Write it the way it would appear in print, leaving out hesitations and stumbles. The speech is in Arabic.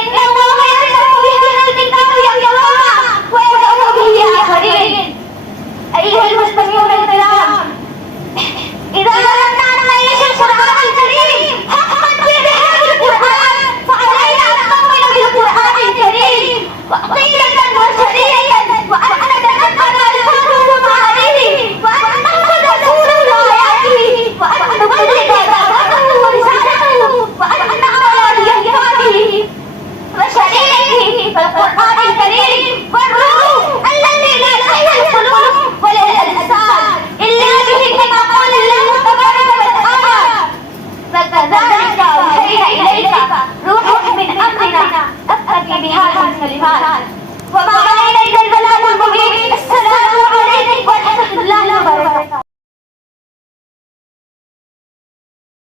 إن الله يعلم بهذا الكتاب يوما ويدعو به آخرين. أيها المستمعون الكرام، إذا أردنا أن نعيش القرآن الكريم حقا في بهذا القرآن فعلينا أن نؤمن بالقرآن الكريم عقيدة وشريعة، وأن نتذكر ألفاظه ومعانيه، وأن نحفظ سوره وآياته، وأن نبلغ دعوته ورسالته، وأن نعمل بأحكامه وشريعته. فالقرآن الكريم والروح التي لا تحيا القلوب ولا الأجساد إلا به، كما قال الله تبارك وتعالى: فكذلك أوحينا إليك روح من أمرنا أتقي بهذه الكلمات وما علينا إلا البلاغ المبين. السلام